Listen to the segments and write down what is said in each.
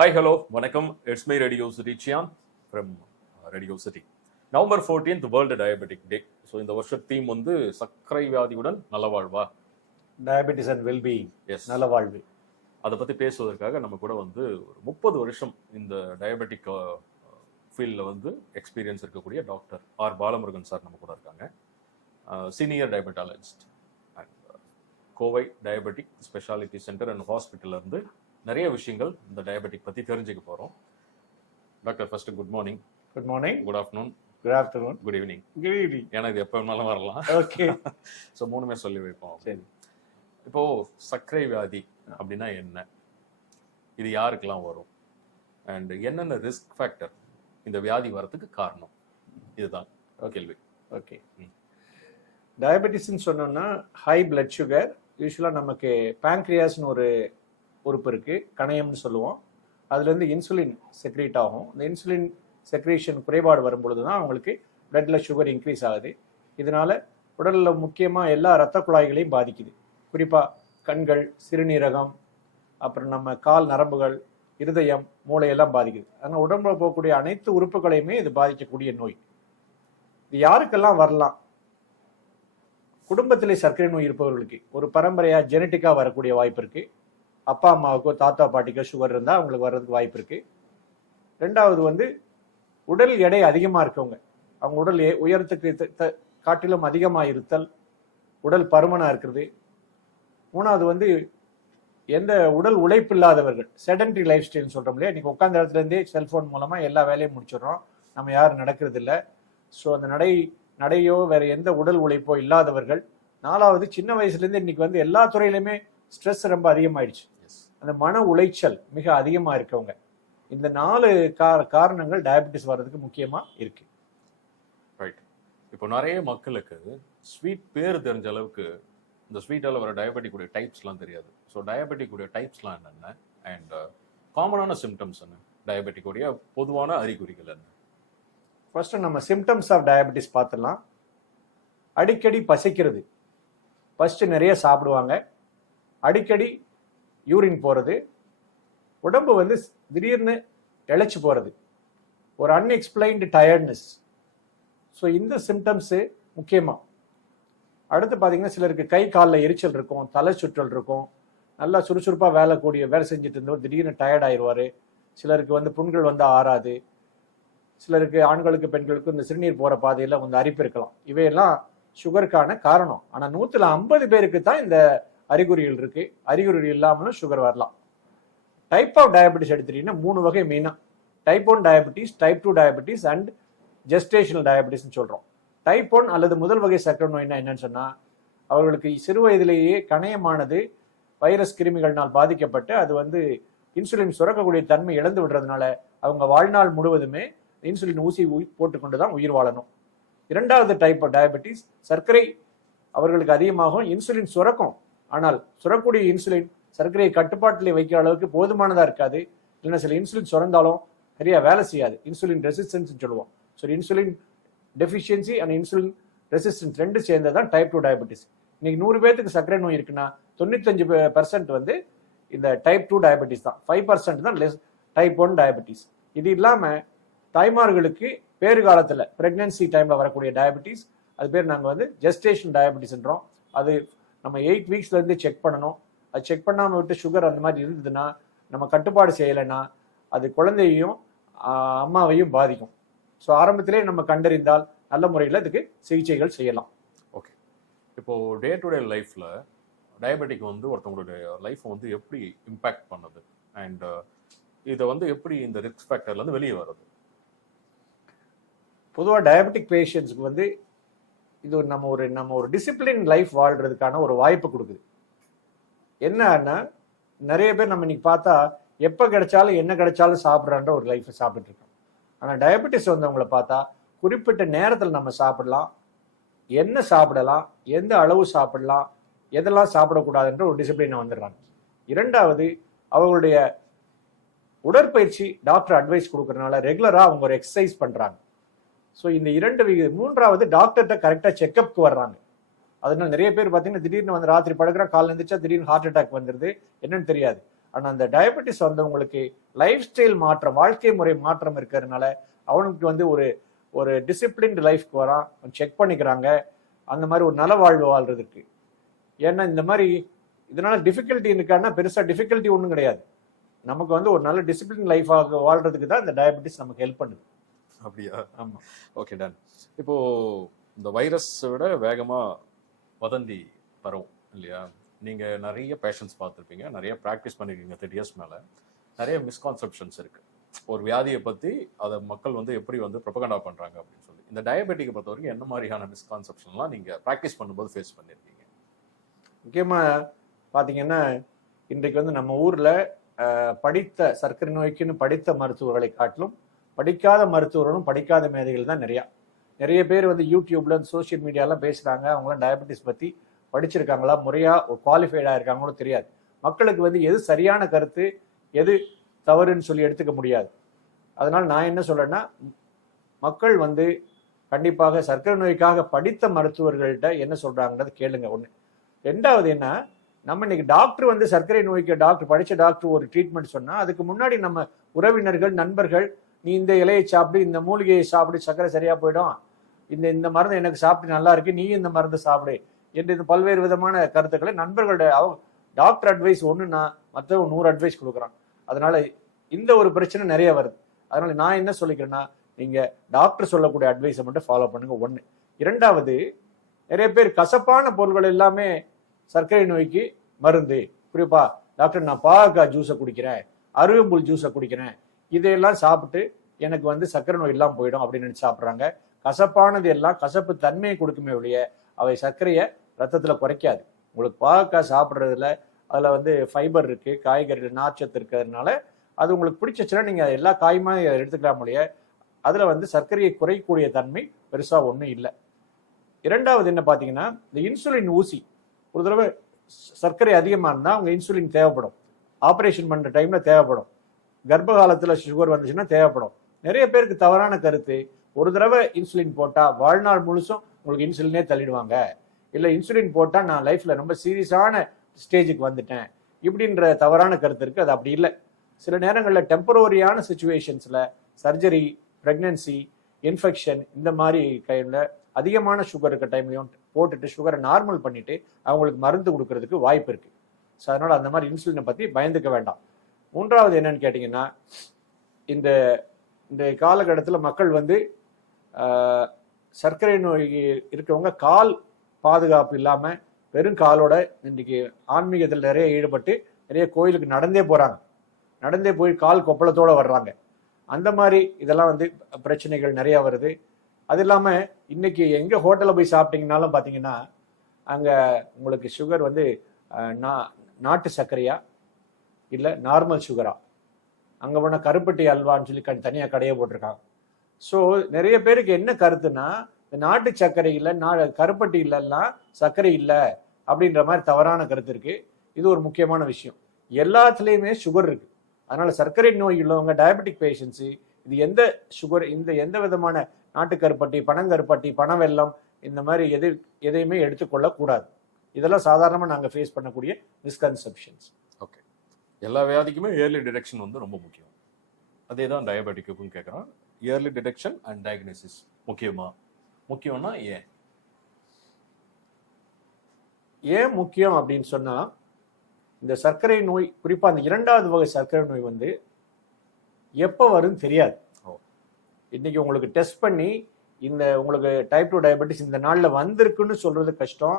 Hi hello வணக்கம். It's my radio city cyan from radio city November fourteenth world diabetic day so இந்த வருஷ theme வந்து சர்க்கரை வியாதியுடன் நலவாழ்வா டயபெட்டிஸ் அண்ட் வெல்பீயிங் எஸ் நல்ல வாழ்வு. அதை பற்றி பேசுவதற்காக நம்ம கூட வந்து ஒரு முப்பது வருஷம் இந்த டயபெட்டிக் ஃபீல்டில் வந்து எக்ஸ்பீரியன்ஸ் இருக்கக்கூடிய டாக்டர் ஆர் பாலமுருகன் சார் நம்ம கூட இருக்காங்க. Senior diabetologist and Kovai diabetic speciality centre and ஹாஸ்பிட்டல்ல இருந்து நிறைய விஷயங்கள் இந்த டயபெட்டிக் பற்றி தெரிஞ்சுக்க போகிறோம் doctor first good morning good morning good afternoon good afternoon good evening good evening ஏன்னா இது எப்போ வேணாலும் வரலாம். ஓகே ஸோ மூணுமே சொல்லி வைப்போம். சரி. இப்போ சர்க்கரை வியாதி அப்படின்னா என்ன? இது யாருக்கெல்லாம் வரும்? அண்ட் என்னென்ன ரிஸ்க் ஃபேக்டர் இந்த வியாதி வரதுக்கு காரணம்? இதுதான் கேள்வி. ஓகே ம். டயபெட்டிஸ்ன்னு சொன்னோம்னா ஹை பிளட் சுகர் யூஸ்வலாக நமக்கு பேங்க்ரியாஸ்னு ஒரு உறுப்பு இருக்குது கணையம்னு சொல்லுவோம். அதுலேருந்து இன்சுலின் செக்ரேட் ஆகும். இந்த இன்சுலின் செக்ரேஷன் குறைபாடு வரும்பொழுது தான் அவங்களுக்கு பிளட்டில் சுகர் இன்க்ரீஸ் ஆகுது. இதனால உடலில் முக்கியமாக எல்லா இரத்த குழாய்களையும் பாதிக்குது. குறிப்பாக கண்கள் சிறுநீரகம் அப்புறம் நம்ம கால் நரம்புகள் இருதயம் மூளையெல்லாம் பாதிக்குது. அதனால் உடம்புல போகக்கூடிய அனைத்து உறுப்புகளையுமே இது பாதிக்கக்கூடிய நோய். இது யாருக்கெல்லாம் வரலாம்? குடும்பத்திலே சர்க்கரை நோய் இருப்பவர்களுக்கு ஒரு பரம்பரையாக ஜெனட்டிக்காக வரக்கூடிய வாய்ப்பு இருக்குது அப்பா அம்மாவுக்கோ தாத்தா பாட்டிக்கோ சுகர் இருந்தால் அவங்களுக்கு வர்றதுக்கு வாய்ப்பு இருக்கு. ரெண்டாவது வந்து உடல் எடை அதிகமாக இருக்கவங்க. அவங்க உடல் உயரத்துக்கு த- த- காட்டிலும் அதிகமாக இருத்தல் உடல் பருமனாக இருக்கிறது. மூணாவது வந்து எந்த உடல் உழைப்பு இல்லாதவர்கள் செடன்ட்ரி லைஃப் ஸ்டைல்னு சொல்கிறோம் இல்லையா? இன்னைக்கு உட்காந்த இடத்துலேருந்தே செல்ஃபோன் மூலமாக எல்லா வேலையும் முடிச்சிடுறோம். நம்ம யாரும் நடக்கிறது இல்லை ஸோ அந்த நடை நடையோ வேற எந்த உடல் உழைப்போ இல்லாதவர்கள் நாலாவது சின்ன வயசுலேருந்து இன்னைக்கு வந்து எல்லா துறையிலுமே ஸ்ட்ரெஸ் ரொம்ப அதிகமாயிடுச்சு. அந்த மன உளைச்சல் மிக அதிகமாக இருக்கவங்க. இந்த நாலு கா காரணங்கள் டயபெட்டிஸ் வர்றதுக்கு முக்கியமாக இருக்கு. ரைட் இப்போ நிறைய மக்களுக்கு ஸ்வீட் பேர் தெரிஞ்ச அளவுக்கு இந்த ஸ்வீட்டால் வர டயபெட்டிக் உடைய டைப்ஸ்லாம் தெரியாது. ஸோ டயபெட்டிக் உடைய டைப்ஸ்லாம் என்னென்ன? அண்ட் காமனான சிம்டம்ஸ் என்ன? டயபெட்டிக் உடைய பொதுவான அறிகுறிகள் என்ன? ஃபர்ஸ்ட் நம்ம சிம்டம்ஸ் ஆஃப் டயபெட்டிஸ் பார்த்துடலாம் அடிக்கடி பசிக்கிறது. ஃபர்ஸ்ட் நிறைய சாப்பிடுவாங்க. அடிக்கடி யூரின் போகிறது உடம்பு வந்து திடீர்னு இழைச்சி போகிறது ஒரு அன்எக்ஸ்பிளைன்டு டயர்ட்னஸ் ஸோ இந்த சிம்டம்ஸு முக்கியமாக அடுத்து பார்த்தீங்கன்னா சிலருக்கு கை காலில் எரிச்சல் இருக்கும் தலை சுற்றல் இருக்கும் நல்லா சுறுசுறுப்பாக வேலை கூடிய வேலை செஞ்சுட்டு இருந்தவர் திடீர்னு டயர்ட் ஆயிடுவார். சிலருக்கு வந்து புண்கள் வந்து ஆறாது. சிலருக்கு ஆண்களுக்கு பெண்களுக்கு இந்த சிறுநீர் போகிற பாதையில் வந்து அரிப்பு இருக்கலாம். இவையெல்லாம் சுகருக்கான காரணம். ஆனால் நூற்றில் ஐம்பது பேருக்கு தான் இந்த அறிகுறிகள் இருக்கு. அறிகுறி இல்லாமலும் சுகர் வரலாம். டைப் ஆஃப் டயபெட்டிஸ் எடுத்துட்டீங்கன்னா மூணு வகை மெயினா type one diabetes type two diabetes and gestational டயபெட்டிஸ்னு சொல்றோம். டைப் ஒன் அல்லது முதல் வகை சர்க்கரை நோய்னா என்னன்னு சொன்னா அவர்களுக்கு சிறு வயதிலேயே கணையமானது வைரஸ் கிருமிகள்னால் பாதிக்கப்பட்டு அது வந்து இன்சுலின் சுரக்கக்கூடிய தன்மை இழந்து விடுறதுனால அவங்க வாழ்நாள் முழுவதுமே இன்சுலின் ஊசி போட்டுக்கொண்டு தான் உயிர் வாழணும். இரண்டாவது டைப் ஆஃப் டயபெட்டிஸ் சர்க்கரை அவர்களுக்கு அதிகமாகும் இன்சுலின் சுரக்கும் ஆனால் சுரக்கூடிய இன்சுலின் சர்க்கரையை கட்டுப்பாட்டில் வைக்கிற அளவுக்கு போதுமானதாக இருக்காது. இல்லைன்னா சில இன்சுலின் சுரந்தாலும் சரியாக வேலை செய்யாது. இன்சுலின் ரெசிஸ்டன்ஸ் சொல்லுவோம். So insulin deficiency and insulin resistance ரெண்டு சேர்ந்தது தான் டைப் டூ டயபெட்டிஸ் இன்னைக்கு நூறு பேர்த்துக்கு சர்க்கரை நோய் இருக்குன்னா தொண்ணூத்தஞ்சு பர்சன்ட் வந்து இந்த டைப் டூ டயபெட்டிஸ் தான். ஃபைவ் பர்சன்ட் தான் லெஸ் டைப் ஒன் டயபெட்டிஸ் இது இல்லாமல் தாய்மார்களுக்கு பேறு காலத்தில் ப்ரெக்னன்சி டைமில் வரக்கூடிய டயபெட்டிஸ் அது பேர் நாங்கள் வந்து ஜெஸ்டேஷன் டயபெட்டிஸ்ன்றோம் அது நம்ம எயிட் வீக்ஸ்ல இருந்து செக் பண்ணணும். அது செக் பண்ணாம விட்டு சுகர் அந்த மாதிரி இருந்ததுன்னா நம்ம கட்டுப்பாடு செய்யலைன்னா அது குழந்தையையும் அம்மாவையும் பாதிக்கும். ஸோ ஆரம்பத்திலே நம்ம கண்டறிந்தால் நல்ல முறையில் இதுக்கு சிகிச்சைகள் செய்யலாம். ஓகே இப்போ டே டு டே லைஃப்ல டயபெட்டிக் வந்து ஒருத்தவங்களுடைய லைஃப்பை வந்து எப்படி இம்பேக்ட் பண்ணுது? அண்ட் இதை வந்து எப்படி இந்த ரிஸ்க் ஃபேக்டர்ல இருந்து வெளியே வருது? பொதுவாக டயபெட்டிக் பேஷண்ட்ஸ்க்கு வந்து இது ஒரு நம்ம ஒரு நம்ம ஒரு டிசிப்ளின் லைஃப் வாழ்றதுக்கான ஒரு வாய்ப்பு கொடுக்குது. என்னன்னா நிறைய பேர் நம்ம இன்னைக்கு பார்த்தா எப்போ கிடைச்சாலும் என்ன கிடைச்சாலும் சாப்பிட்றான்ற ஒரு லைஃப்பை சாப்பிட்டுட்டு இருக்கோம் ஆனால் டயபெட்டிஸ் வந்தவங்கள பார்த்தா குறிப்பிட்ட நேரத்தில் நம்ம சாப்பிடலாம் என்ன சாப்பிடலாம் எந்த அளவு சாப்பிடலாம் எதெல்லாம் சாப்பிடக்கூடாதுன்ற ஒரு டிசிப்ளினை வந்துடுறாங்க. இரண்டாவது அவங்களுடைய உடற்பயிற்சி டாக்டர் அட்வைஸ் கொடுக்கறதுனால ரெகுலராக அவங்க ஒரு எக்ஸசைஸ் பண்ணுறாங்க ஸோ இந்த இரண்டு மூன்றாவது டாக்டர்கிட்ட கரெக்டாக செக்கப்க்கு வர்றாங்க. அதனால நிறைய பேர் பார்த்தீங்கன்னா திடீர்னு வந்து ராத்திரி படுக்கிற கால் எழுந்திரிச்சா திடீர்னு ஹார்ட் அட்டாக் வந்துருது. என்னன்னு தெரியாது. ஆனால் அந்த டயபெட்டிஸ் வந்தவங்களுக்கு லைஃப் ஸ்டைல் மாற்றம் வாழ்க்கை முறை மாற்றம் இருக்கிறதுனால அவனுக்கு வந்து ஒரு ஒரு டிசிப்ளின்டு லைஃப்க்கு வரான். செக் பண்ணிக்கிறாங்க. அந்த மாதிரி ஒரு நல வாழ்வு வாழ்றதுக்கு ஏன்னா இந்த மாதிரி இதனால டிஃபிகல்ட்டி இருக்கான்னா பெருசாக டிஃபிகல்ட்டி ஒன்றும் கிடையாது. நமக்கு வந்து ஒரு நல்ல டிசிப்ளின் லைஃபாக வாழ்றதுக்கு தான் இந்த டயபெட்டிஸ் நமக்கு ஹெல்ப் பண்ணுது. அப்படியா? ஆமா. ஓகே டன் இப்போ இந்த வைரஸ் விட வேகமா வதந்தி பரவும் இல்லையா? நீங்க நிறைய பேஷன்ஸ் பார்த்துருப்பீங்க நிறைய ப்ராக்டிஸ் பண்ணிருக்கீங்க தேர்ட்டி இயர்ஸ் மேல. நிறைய மிஸ்கான்செப்ஷன்ஸ் இருக்கு. ஒரு வியாதியை பத்தி அதை மக்கள் வந்து எப்படி வந்து ப்ரொபகண்டா பண்றாங்க அப்படின்னு சொல்லி. இந்த டயபெட்டிக்கை பொறுத்த வரைக்கும் என்ன மாதிரியான மிஸ்கான்செப்ஷன்லாம் நீங்க ப்ராக்டிஸ் பண்ணும்போது ஃபேஸ் பண்ணிருக்கீங்க? முக்கியமாக பார்த்தீங்கன்னா இன்றைக்கு வந்து நம்ம ஊரில் படித்த சர்க்கரை நோய்க்குன்னு படித்த மருத்துவர்களை காட்டிலும் படிக்காத மருத்துவர்களும் படிக்காத மேதைகள் தான் நிறையா. நிறைய பேர் வந்து யூடியூப்ல சோஷியல் மீடியாலாம் பேசுகிறாங்க அவங்களாம் டயபெட்டிஸ் பற்றி படிச்சிருக்காங்களா? முறையாக ஒரு குவாலிஃபைடாக இருக்காங்களோ தெரியாது. மக்களுக்கு வந்து எது சரியான கருத்து எது தவறுன்னு சொல்லி எடுத்துக்க முடியாது. அதனால் நான் என்ன சொல்கிறேன்னா மக்கள் வந்து கண்டிப்பாக சர்க்கரை நோய்க்காக படித்த மருத்துவர்கள்ட்ட என்ன சொல்கிறாங்கன்றது கேளுங்க ஒன்று ரெண்டாவது என்ன நம்ம இன்னைக்கு டாக்டர் வந்து சர்க்கரை நோய்க்கு டாக்டர் படித்த டாக்டர் ஒரு ட்ரீட்மெண்ட் சொன்னால் அதுக்கு முன்னாடி நம்ம உறவினர்கள் நண்பர்கள் நீ இந்த இலையை சாப்பிடு இந்த மூலிகையை சாப்பிடு சர்க்கரை சரியா போயிடும். இந்த இந்த மருந்து எனக்கு சாப்பிட்டு நல்லா இருக்கு நீ இந்த மருந்து சாப்பிடு என்று இந்த பல்வேறு விதமான கருத்துக்களை நண்பர்களுடைய அவங்க டாக்டர் அட்வைஸ் ஒண்ணுன்னா மற்றவங்க நூறு அட்வைஸ் கொடுக்குறான். அதனால இந்த ஒரு பிரச்சனை நிறைய வருது. அதனால நான் என்ன சொல்லிக்கிறேன்னா நீங்கள் டாக்டர் சொல்லக்கூடிய அட்வைஸை மட்டும் ஃபாலோ பண்ணுங்க ஒன்று இரண்டாவது நிறைய பேர் கசப்பான பொருட்கள் எல்லாமே சர்க்கரை நோய்க்கு மருந்து. குறிப்பா டாக்டர் நான் பாகக்காய் ஜூஸை குடிக்கிறேன் அருகம்புல் ஜூஸை குடிக்கிறேன் இதையெல்லாம் சாப்பிட்டு எனக்கு வந்து சர்க்கரை நோய் எல்லாம் போயிடும் அப்படின்னு நினைச்சு சாப்பிட்றாங்க. கசப்பானது எல்லாம் கசப்பு தன்மையை கொடுக்குமே ஒழிய அவை சர்க்கரையை ரத்தத்தில் குறைக்காது. உங்களுக்கு பாகக்காய் சாப்பிட்றதுல அதில் வந்து ஃபைபர் இருக்கு காய்கறிகள் நார்ச்சத்து இருக்கிறதுனால அது உங்களுக்கு பிடிச்சிச்சுன்னா நீங்கள் எல்லா காயுமே எடுத்துக்கலாம் முடிய அதில் வந்து சர்க்கரையை குறைக்கக்கூடிய தன்மை பெருசாக ஒன்றும் இல்லை. இரண்டாவது என்ன பார்த்தீங்கன்னா இந்த இன்சுலின் ஊசி ஒரு தடவை சர்க்கரை அதிகமாக இருந்தால் அவங்க இன்சுலின் தேவைப்படும். ஆப்ரேஷன் பண்ணுற டைமில் தேவைப்படும். கர்ப்ப காலத்தில் சுகர் வந்துச்சுன்னா தேவைப்படும். நிறைய பேருக்கு தவறான கருத்து. ஒரு தடவை இன்சுலின் போட்டால் வாழ்நாள் முழுசும் உங்களுக்கு இன்சுலினே தள்ளிடுவாங்க. இல்லை இன்சுலின் போட்டால் நான் லைஃப்பில் ரொம்ப சீரியஸான ஸ்டேஜுக்கு வந்துட்டேன். இப்படின்ற தவறான கருத்து இருக்குது அது அப்படி இல்லை. சில நேரங்களில் டெம்பரவரியான சுச்சுவேஷன்ஸில் சர்ஜரி ப்ரெக்னன்சி இன்ஃபெக்ஷன் இந்த மாதிரி டைமில் அதிகமான சுகர் இருக்க டைம்லையும் போட்டுட்டு சுகரை நார்மல் பண்ணிவிட்டு அவங்களுக்கு மருந்து கொடுக்கறதுக்கு வாய்ப்பு இருக்குது ஸோ அதனால் அந்த மாதிரி இன்சுலினை பற்றி பயந்துக்க வேண்டாம். மூன்றாவது என்னன்னு கேட்டிங்கன்னா இந்த இந்த காலகட்டத்தில் மக்கள் வந்து சர்க்கரை நோய் இருக்கவங்க கால் பாதுகாப்பு இல்லாமல் வெறும் காலோட இன்னைக்கு ஆன்மீகத்தில் நிறைய ஈடுபட்டு நிறைய கோயிலுக்கு நடந்தே போகிறாங்க நடந்தே போய் கால் கொப்பளத்தோடு வர்றாங்க. அந்த மாதிரி இதெல்லாம் வந்து பிரச்சனைகள் நிறையா வருது. அது இல்லாமல் இன்னைக்கு எங்கே ஹோட்டலில் போய் சாப்பிட்டீங்கனாலும் பார்த்தீங்கன்னா அங்கே உங்களுக்கு சுகர் வந்து நா- நாட்டு சர்க்கரையாக இல்லை நார்மல் சுகரா அங்கே போனால் கருப்பட்டி அல்வான்னு சொல்லி க- தனியாக கடையை போட்டிருக்காங்க. ஸோ நிறைய பேருக்கு என்ன கருத்துன்னா இந்த நாட்டு சர்க்கரை இல்லை நா கருப்பட்டி இல்லைன்னா சர்க்கரை இல்லை அப்படின்ற மாதிரி தவறான கருத்து இருக்கு. இது ஒரு முக்கியமான விஷயம். எல்லாத்துலேயுமே சுகர் இருக்கு. அதனால சர்க்கரை நோய் உள்ளவங்க டயபெட்டிக் பேஷண்ட்ஸு இது எந்த சுகர் இந்த எந்த விதமான நாட்டுக்கருப்பட்டி பனங்கருப்பட்டி பனவெல்லம் இந்த மாதிரி எது எதையுமே எடுத்துக்கொள்ளக்கூடாது. இதெல்லாம் சாதாரணமாக நாங்கள் ஃபேஸ் பண்ணக்கூடிய மிஸ்கன்செப்ஷன்ஸ் எல்லா வியாதிக்குமே இயர்லி டிடெக்ஷன் வந்து ரொம்ப முக்கியம். அதே தான் டயபெட்டிக்குக்கும் கேட்குறோம் இயர்லி டிடெக்ஷன் அண்ட் டயக்னோசிஸ் முக்கியமா? முக்கியம்னா ஏன்? ஏன் முக்கியம் அப்படின்னு சொன்னா இந்த சர்க்கரை நோய் குறிப்பா அந்த இரண்டாவது வகை சர்க்கரை நோய் வந்து எப்போ வரும்னு தெரியாது. இன்னைக்கு உங்களுக்கு டெஸ்ட் பண்ணி இந்த உங்களுக்கு டைப் டூ டயபெட்டிஸ் இந்த நாள்ல வந்திருக்குன்னு சொல்றது கஷ்டம்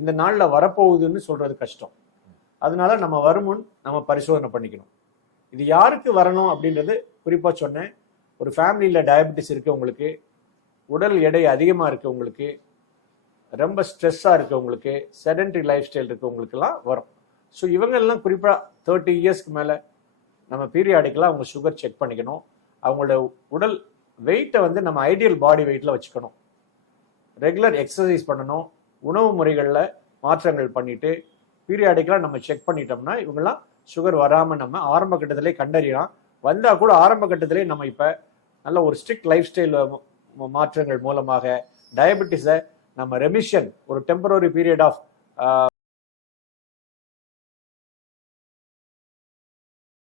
இந்த நாள்ல வரப்போகுதுன்னு சொல்றது கஷ்டம். அதனால நம்ம வருமுன் நம்ம பரிசோதனை பண்ணிக்கணும். இது யாருக்கு வரணும் அப்படின்றது குறிப்பாக சொன்னேன். ஒரு ஃபேமிலியில் டயபெட்டிஸ் இருக்கவங்களுக்கு உடல் எடை அதிகமாக இருக்கவங்களுக்கு ரொம்ப ஸ்ட்ரெஸ்ஸாக இருக்கவங்களுக்கு செடன்ட்ரி லைஃப் ஸ்டைல் இருக்கவங்களுக்குலாம் வரும். ஸோ இவங்கெல்லாம் குறிப்பாக தேர்ட்டி இயர்ஸ்க்கு மேலே நம்ம பீரியாடிக்கெலாம் அவங்க சுகர் செக் பண்ணிக்கணும். அவங்களோட உடல் வெயிட்டை வந்து நம்ம ஐடியல் பாடி வெயிட்டில் வச்சுக்கணும். ரெகுலர் எக்ஸசைஸ் பண்ணணும். உணவு முறைகளில் மாற்றங்கள் பண்ணிவிட்டு பீரியாடிக்கலாக நம்ம செக் பண்ணிட்டோம்னா இவங்கெல்லாம் சுகர் வராமல் நம்ம ஆரம்ப கட்டத்திலே கண்டறியலாம். வந்தால் கூட ஆரம்ப கட்டத்திலே நம்ம இப்போ நல்ல ஒரு ஸ்ட்ரிக்ட் லைஃப் ஸ்டைல் மாற்றங்கள் மூலமாக டயபெட்டிஸை நம்ம ரெமிஷன் ஒரு டெம்பரரி பீரியட் ஆஃப்